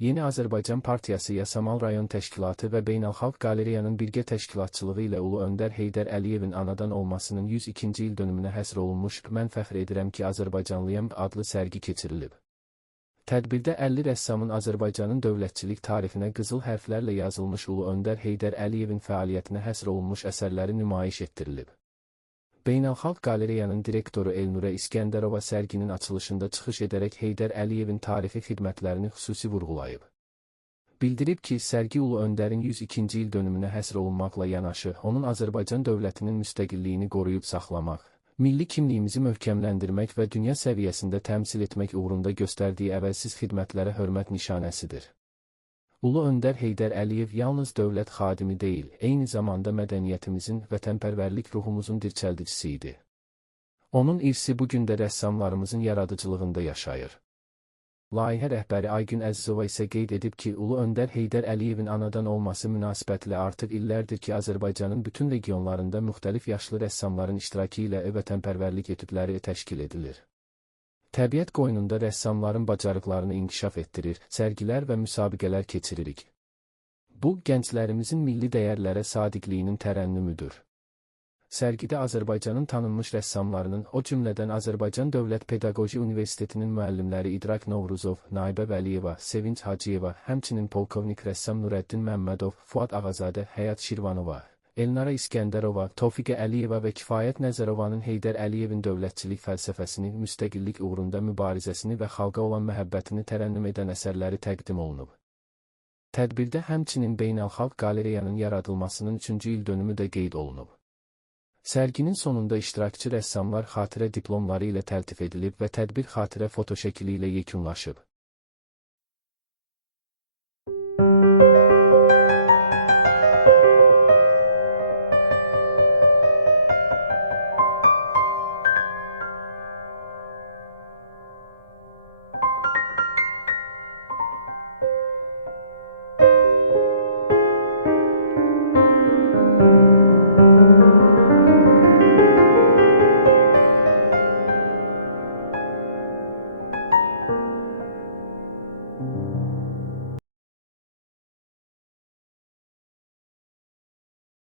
Yeni Azərbaycan Partiyası Yasamal Rayon Təşkilatı və Beynəlxalq Qaleriyanın birgə təşkilatçılığı ilə Ulu Öndər Heydər Əliyevin anadan olmasının 102-ci il dönümünə həsr olunmuş "Mən fəxr edirəm ki, Azərbaycanlıyam" adlı sərgi keçirilib. Tədbirdə 50 rəssamın Azərbaycanın dövlətçilik tarifinə qızıl hərflərlə yazılmış Ulu Öndər Heydər Əliyevin fəaliyyətinə həsr olunmuş əsərləri nümayiş etdirilib. Beynəlxalq Qaleriyanın direktoru Elnurə İskəndərova sərginin açılışında çıxış edərək Heydər Əliyevin tarixi xidmətlərini xüsusi vurğulayıb. Bildirib ki, sərgi Ulu Öndərin 102-ci il dönümünə həsr olunmaqla yanaşı, onun Azərbaycan dövlətinin müstəqilliyini qoruyub saxlamaq, milli kimliyimizi möhkəmləndirmək və dünya səviyyəsində təmsil etmək uğrunda göstərdiyi əvəzsiz xidmətlərə hörmət nişanəsidir. Ulu Öndər Heydər Əliyev yalnız dövlət xadimi deyil, eyni zamanda mədəniyyətimizin, vətənpərvərlik ruhumuzun dirçəldicisi idi. Onun irsi bugün də rəssamlarımızın yaradıcılığında yaşayır. Layihə rəhbəri Aygün Əzizova isə qeyd edib ki, Ulu Öndər Heydər Əliyevin anadan olması münasibətilə artıq illərdir ki, Azərbaycanın bütün regionlarında müxtəlif yaşlı rəssamların iştirakı ilə vətənpərvərlik etüdləri təşkil edilir. Təbiət qoynunda rəssamların bacarıqlarını inkişaf etdirir, sərgilər və müsabiqələr keçiririk. Bu, gənclərimizin milli dəyərlərə sadiqliyinin tərənnümüdür. Sərgidə Azərbaycanın tanınmış rəssamlarının, o cümlədən Azərbaycan Dövlət Pedaqoji Universitetinin müəllimləri İdrak Novruzov, Naibə Vəliyeva, Sevinç Hacıyeva, həmçinin polkovnik rəssam Nurəddin Məmmədov, Fuad Ağazadə, Həyat Şirvanova, Elnara İskəndərova, Tofiqə Əliyeva və Kifayət Nəzərovanın Heydər Əliyevin dövlətçilik fəlsəfəsini, müstəqillik uğrunda mübarizəsini və xalqa olan məhəbbətini tərənnüm edən əsərləri təqdim olunub. Tədbirdə həmçinin Beynəlxalq Qaleriyanın yaradılmasının 3-cü il dönümü də qeyd olunub. Sərginin sonunda iştirakçı rəssamlar xatirə diplomları ilə təltif edilib və tədbir xatirə fotoşəkili ilə yekunlaşıb.